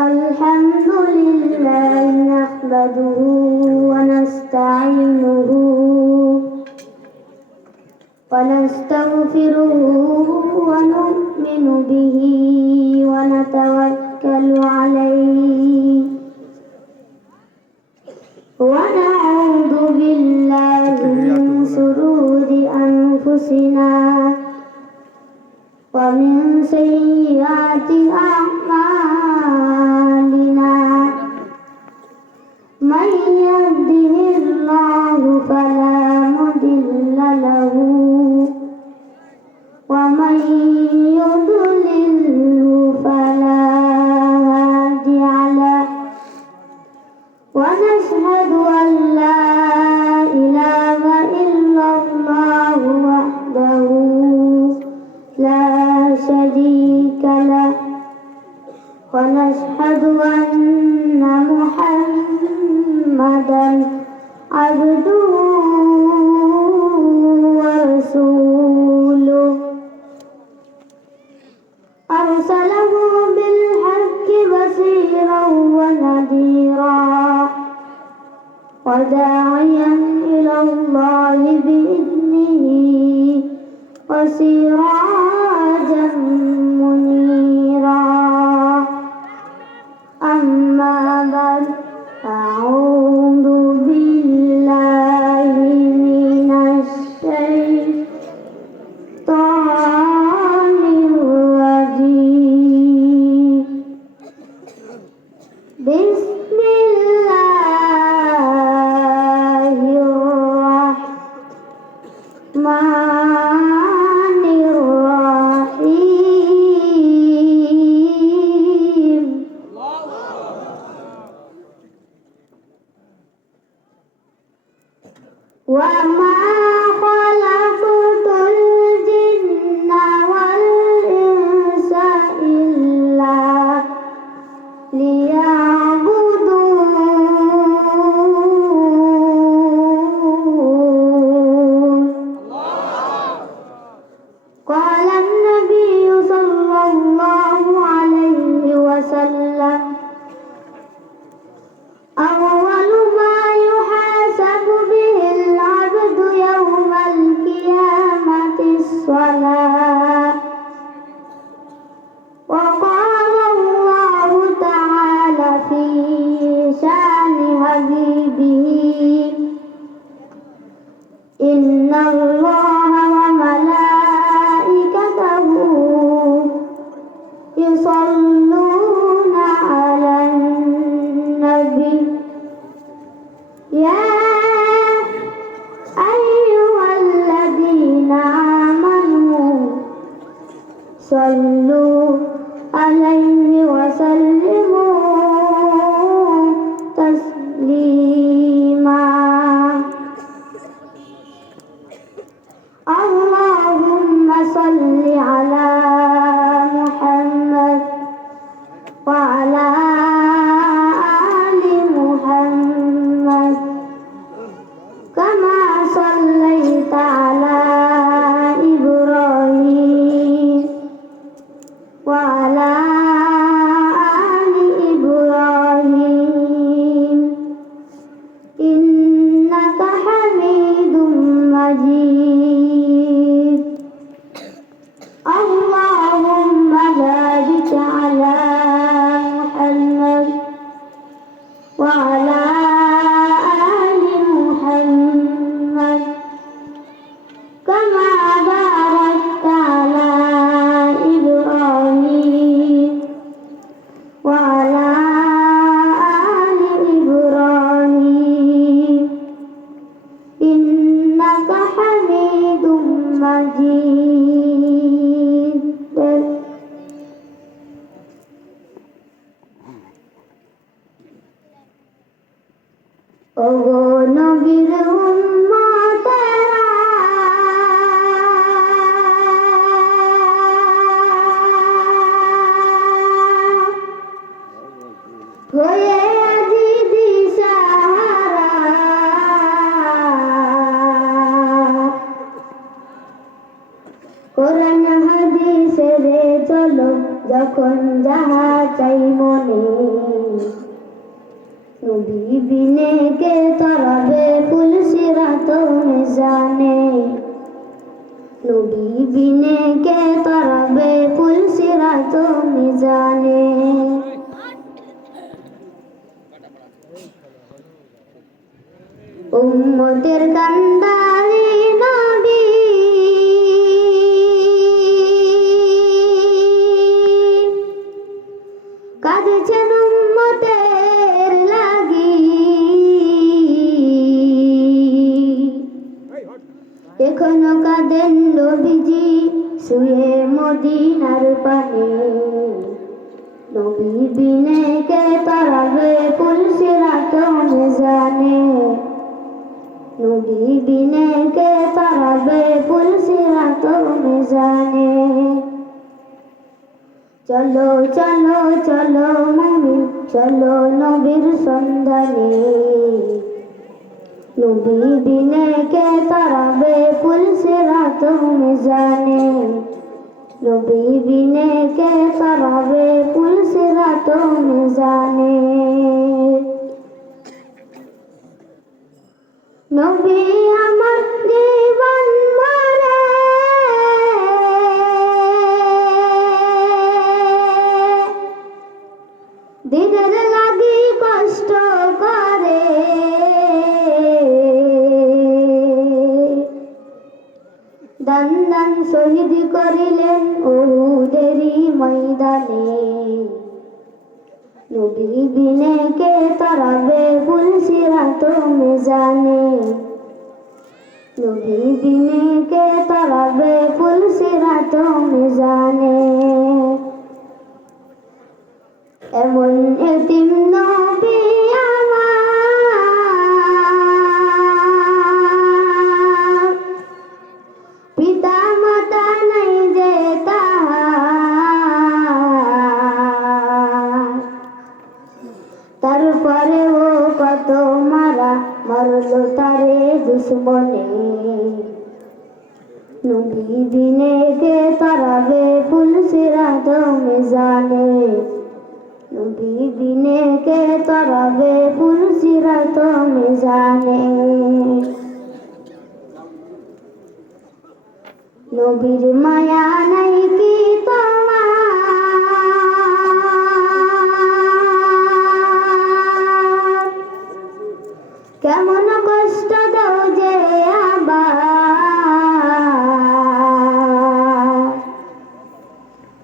Alhamdulillah nahmaduhu wa nasta'inuhu wa nastaghfiruhu wa nu'minu bihi wa natawakkalu alayhi wa na'udzu billahi min shururi anfusina wa min sayyiati a'malina man yahdihillahu fala mudilla lahu wa man yudlilhu fala hadiya lahu wa nashhadu an la ilaha illallah wahdahu la sharika lahu wa nashhadu anna Muhammadan abduhu wa rasuluh arsalahu bil haqqi bashiran wa nadhira wa da'iyan ila Allahi bi'idnihi wa sirajan munira amma ba'd a'udzu billahi minasy syaithanir rajim Bismillahirrahmanirrahim wa ma khalaqtul jinna wal insa illa liya'budun. Qala an-nabiyyu sallallahu alaihi wasallam awwalu ma yuhasabu bihil 'abdu yawmal qiyamati as-shalah wa qala Allah ta'ala fi shani habibihi inna Allaha wa malaikatahu yusalluna 'alan nabi ya ayyuhalladzina amanu sallu alaihi wa sallimu taslima. Allahumma salli ala Muhammad wa ala ali Muhammad kama sallaita ala Ibrahim wa ala ali Ibrahim innaka Hamidum Majid. Allahumma barik ala Muhammad wa ala ali Muhammad kama barakta ala Ibrahim wa ala ali Ibrahim innaka Hamidum Majid. Ogo nabir ummatera hoye aji disha নবী বিনে কে তরাবে পুল সিরাত মিজানে নবী বিনে কে তরাবে পুল সিরাত মিজানে উম্মতের কান্ডারি নবী কাঁদছেন উম্মতের লাগি এখনো কাঁদেন নবীজি শুয়ে মদিনার পানে নবী বিনে কে তরাবে পুল সিরাত মিজানে নবী বিনে কে তরাবে পুল সিরাত মিজানে চলো চলো চলো মুমিন চলো নবীর সন্ধানে নবী বিনে কে তরাবে পুল সিরাত মিজানে নবী বিনে কে তরাবে পুল সিরাত মিজানে নবী আমার জীবন মরে দিনের লাগি কষ্ট করে দান দান শহীদ করিলেন উহুদেরই ময়দানে নবী বিনে কে তরাবে পুল সিরাত মিজানে নবী বিনে কে তরাবে পুল সিরাত মিজানে এমন এতিম নবী আমার পিতা মাতা নাই যে তাহার তারপরে ও কত মারা মরল তারে দুশ্মনে নবী বিনে কে তরাবে পুল সিরাত মিজানে নবী বিনে কে তরাবে পুল সিরাত মিজানে নবীর মায়া নাই কি তোমার কেমন কষ্ট দাও যে আবার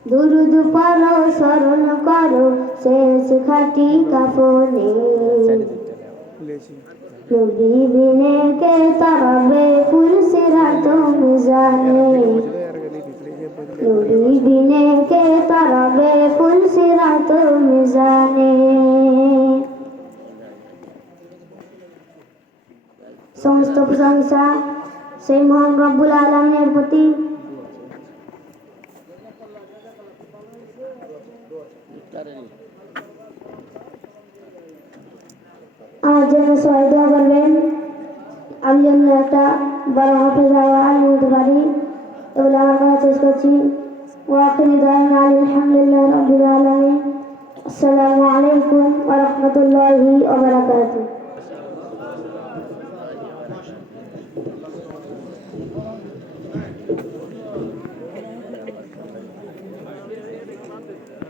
দুরুদ পড়ো স্মরণ করো শেষ খাটি কাফনে নবী বিনে কে তরাবে পুল সিরাত মিজানে নবী বিনে কে তরাবে পুল সিরাত মিজানে সমস্ত প্রশংসা সেই মহান রব্বুল আলামিনের প্রতি আমার জন্য সবাই দোয়া করবেন আমি যেন একটা বড় হাফেজ আলিম হতে পারি এগুলো আমার কথা শেষ করছি ওয়াকিনি দাওয়ানা আলহামদুলিল্লাহি রাব্বিল আলামিন আসসালামু আলাইকুম ওয়া রাহমাতুল্লাহি ওয়া বারাকাতুহু।